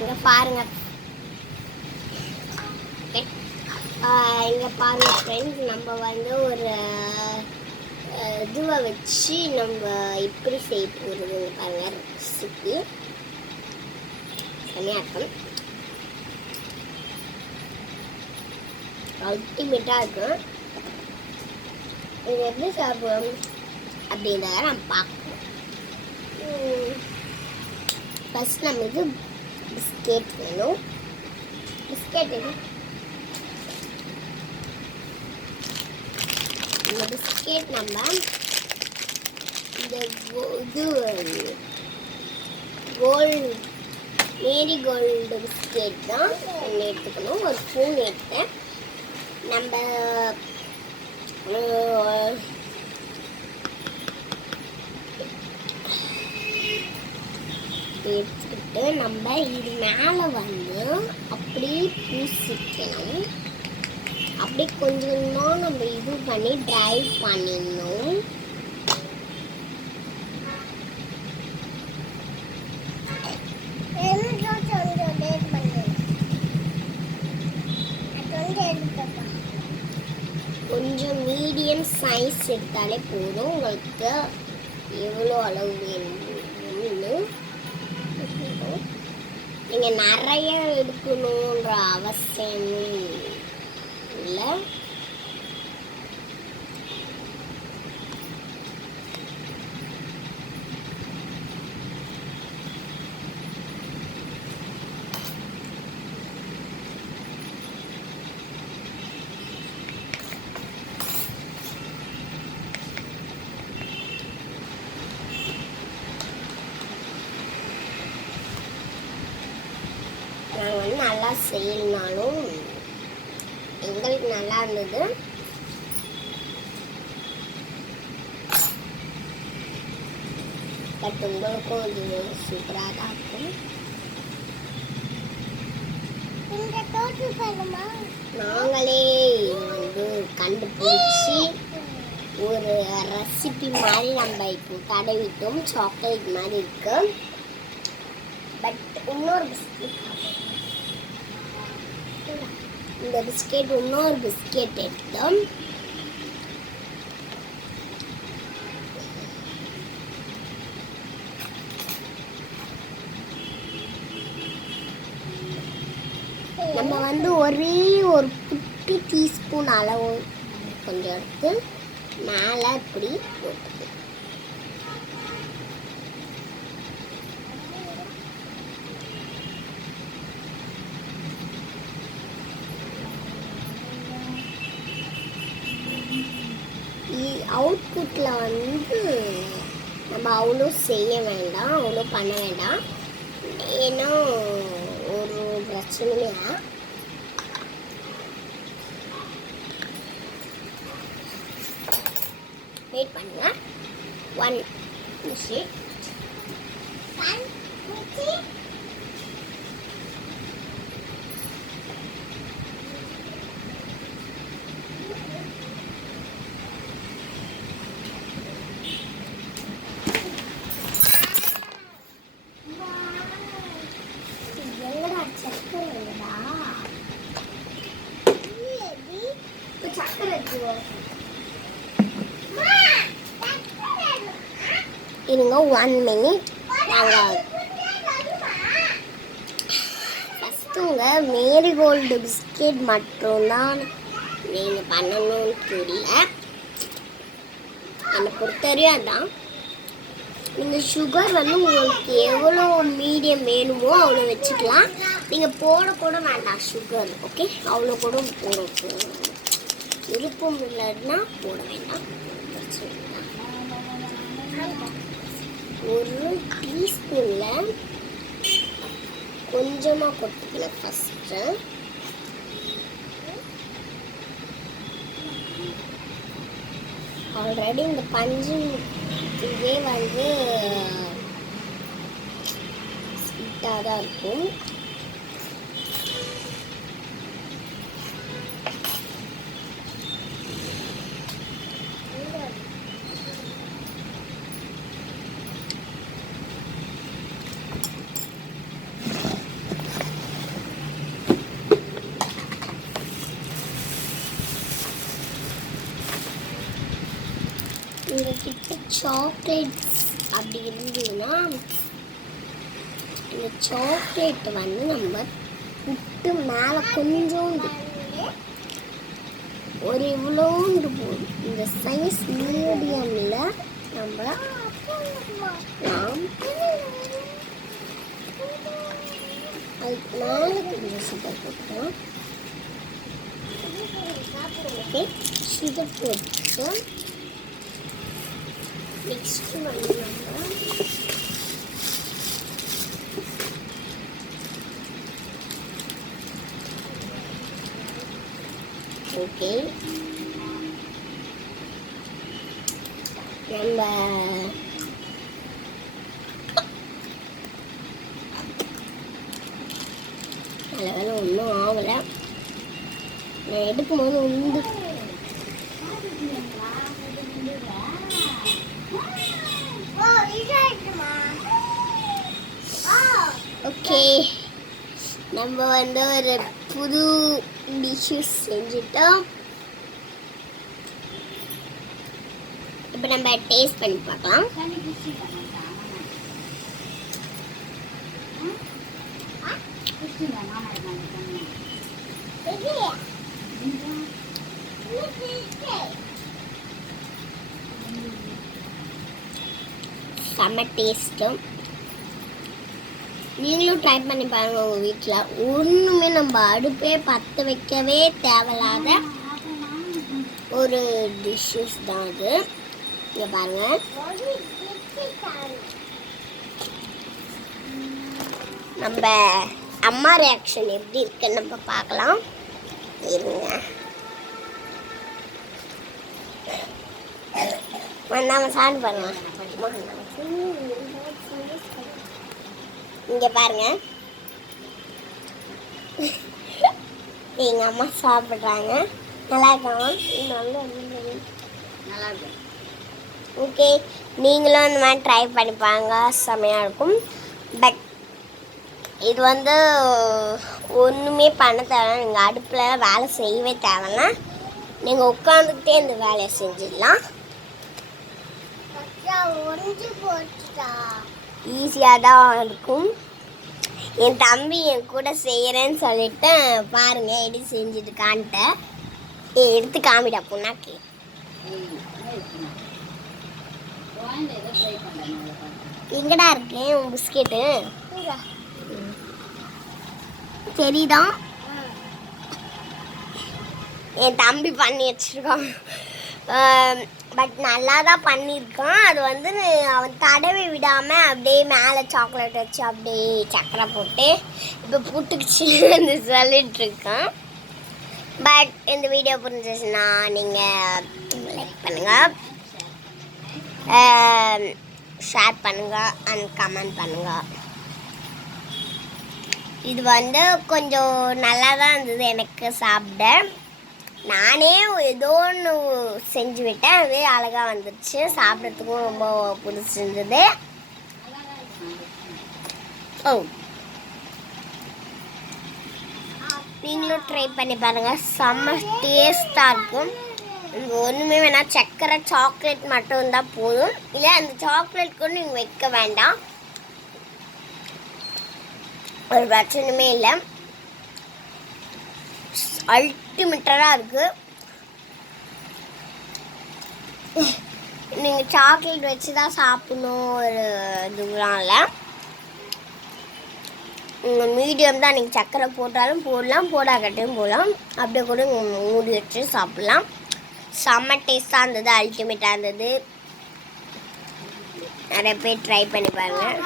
இங்கே பாருங்க இங்கே பாருங்க ஃப்ரெண்ட்ஸ், நம்ம வந்து ஒரு இதுவை வச்சு நம்ம இப்படி செய்ய போகிறது பாருங்க. ரெசிபி செமையாக இருக்கும், அல்டிமேட்டாக இருக்கும். இது எப்படி சாப்பிடுவோம் அப்படின்றத நம்ம பார்க்கணும். ஃபஸ்ட் நம்ம இது பிஸ்கெட் வேணும். பிஸ்கெட் இது இந்த பிஸ்கெட் நம்ம இந்த இது கோல்டு மேரி கோல்டு பிஸ்கெட் தான் எடுத்துக்கணும். ஒரு ஸ்பூன் எடுத்தேன். நம்ம எடுத்துக்கிட்டு நம்ம இது மேலே வந்து அப்படியே பூசிக்கணும். அப்படியே கொஞ்சம் கொஞ்சமாக நம்ம இது பண்ணி ட்ரை பண்ணிடணும். கொஞ்சம் மீடியம் சைஸ் எடுத்தாலே போதும். உங்களுக்கு எவ்வளோ அளவு வேணும்னு நீங்கள் நிறைய எடுக்கணுன்ற அவசியம் இல்லை. நாங்கள் வந்து நல்லா செய்யலனாலும் எங்களுக்கு நல்லா இருந்தது. பட் உங்களுக்கும் இது சூப்பராக தான் இருக்கும். நாங்களே வந்து கண்டுபிடிச்சி ஒரு ரெசிபி மாதிரி நம்ம இப்போ தடவிட்டோம். சாக்லேட் மாதிரி இருக்கு. பட் இன்னொரு பிஸ்கெட், இந்த பிஸ்கெட் இன்னொரு பிஸ்கெட் எடுத்தோம். நம்ம வந்து ஒரே ஒரு குட்டி டீஸ்பூன் அளவு கொஞ்சம் எடுத்து மேலே இப்படி போட்டு அவுட்புட்டில் வந்து நம்ம அவ்வளோ செய்ய வேண்டாம், அவ்வளோ பண்ண வேண்டாம். ஏன்னா ஒரு பிரச்சனையா வெயிட் பண்ணுங்க. 1 நிமிஷம். இருங்க 1 மினிட். நாங்கள் ஃபஸ்ட்டுங்க மேரிகோல்டு பிஸ்கெட் மட்டும்தான் நீங்கள் பண்ணணும்னு தெரியல. என்னை பொறுத்தவரையும் அதான். நீங்கள் சுகர் வந்து உங்களுக்கு எவ்வளோ மீடியம் வேணுமோ அவ்வளோ வச்சுக்கலாம். நீங்கள் போட கூட வேண்டாம் சுகர். ஓகே, அவ்வளோ கூட போட விருப்பம் இல்லைன்னா போட வேண்டாம். ஒரு டீஸ்பூனில் கொஞ்சமாக கொட்டிக்கலாம் ஃபஸ்ட்டு. ஆல்ரெடி இந்த பஞ்சு இதே வந்து ஸ்வீட்டாக தான் இருக்கும். சாக்லேட்ஸ் அப்படி இருந்ததுன்னா இந்த சாக்லேட் வந்து நம்ம விட்டு மேலே கொஞ்சோண்டு ஒரு இவ்வளோண்டு போதும். இந்த சைஸ் மீடியமில் நம்ம அதுக்கு மேலே கொஞ்சம் சுகர் போட்டுக்கலாம். ஓகே, சுகர் போட்டு நெக்ஸ்ட்டு வந்து நம்ம ஓகே நம்ம நல்ல வேலை ஒன்றும் ஆகலை. நான் எடுக்கும்போது உண்டு. ஓகே, நம்ம வந்து ஒரு புது டிஷ்ஷஸ் செஞ்சுட்டோம். இப்போ நம்ம டேஸ்ட் பண்ணி பார்க்கலாம். செம்ம டேஸ்ட்டும். நீங்களும் ட்ரை பண்ணி பாருங்க உங்கள் வீட்டில். ஒன்றுமே நம்ம அடுப்பே பற்ற வைக்கவே தேவையில்லாத ஒரு டிஷ்ஷஸ் தான் அது. இங்கே பாருங்கள், நம்ம அம்மா ரியாக்ஷன் எப்படி இருக்குன்னு நம்ம பார்க்கலாம். இருங்க, நம்ம சாப்பிட்டு பாருங்க. இங்கே பாருங்க, எங்கள் அம்மா சாப்பிட்றாங்க. நல்லா இருக்காங்க, நல்லா இருக்கும். ஓகே, நீங்களும் இந்த மாதிரி ட்ரை பண்ணி பாருங்க, செம்மையாக இருக்கும். பட் இது வந்து ஒன்றுமே பண்ண தேவையில்ல. நீங்கள் அடுப்பில் வேலை செய்யவே தேவைன்னா நீங்கள் உட்காந்துக்கிட்டே இந்த வேலையை செஞ்சிடலாம். ஈஸியாக தான் இருக்கும். என் தம்பி என் கூட செய்கிறேன்னு சொல்லிட்டு பாருங்க எப்படி செஞ்சுட்டு காண்ட்டேன். எடுத்து காமிடா புண்ணாக்கி. எங்கடா இருக்கேன் உன் பிஸ்கெட்டு? தெரியுதா? என் தம்பி பண்ணி வச்சிருக்கான். பட் நல்லா தான் பண்ணியிருக்கான். அது வந்து அவன் தடவி விடாமல் அப்படியே மேலே சாக்லேட் வச்சு அப்படியே சக்கரை போட்டு இப்போ புட்டுக்குச்சின்னு சொல்லிட்டுருக்கான். பட் இந்த வீடியோ புரிஞ்சிச்சுன்னா நீங்கள் லைக் பண்ணுங்கள், ஷேர் பண்ணுங்கள் அண்ட் கமெண்ட் பண்ணுங்கள். இது வந்து கொஞ்சம் நல்லா தான் இருந்தது எனக்கு சாப்பிட. நானே ஏதோ ஒன்று செஞ்சு விட்டேன், அது அழகாக வந்துடுச்சு. சாப்பிட்றதுக்கும் ரொம்ப பிடிச்சிருந்தது. ஓ, நீங்களும் ட்ரை பண்ணி பாருங்கள், செம்ம டேஸ்ட்டாக இருக்கும். இங்கே ஒன்றுமே வேணாம், சக்கரை சாக்லேட் மட்டும் இருந்தால் போதும். இல்லை அந்த சாக்லேட் கூட நீங்கள் வைக்க வேண்டாம், ஒரு பிரச்சனையுமே இல்லை. அல்டிமேட்டாக இருக்குது. நீங்கள் சாக்லேட் வச்சு தான் சாப்பிடணும் ஒரு இதுலாம் இல்லை. உங்கள் மீடியம் தான், நீங்கள் சக்கரை போட்டாலும் போடலாம், போடாக்கட்டையும் போடலாம். அப்படியே கூட மூடி வச்சு சாப்பிட்லாம். செம்ம டேஸ்ட்டாக இருந்தது, அல்டிமேட்டாக இருந்தது. நிறைய பேர் ட்ரை பண்ணி பாருங்கள்.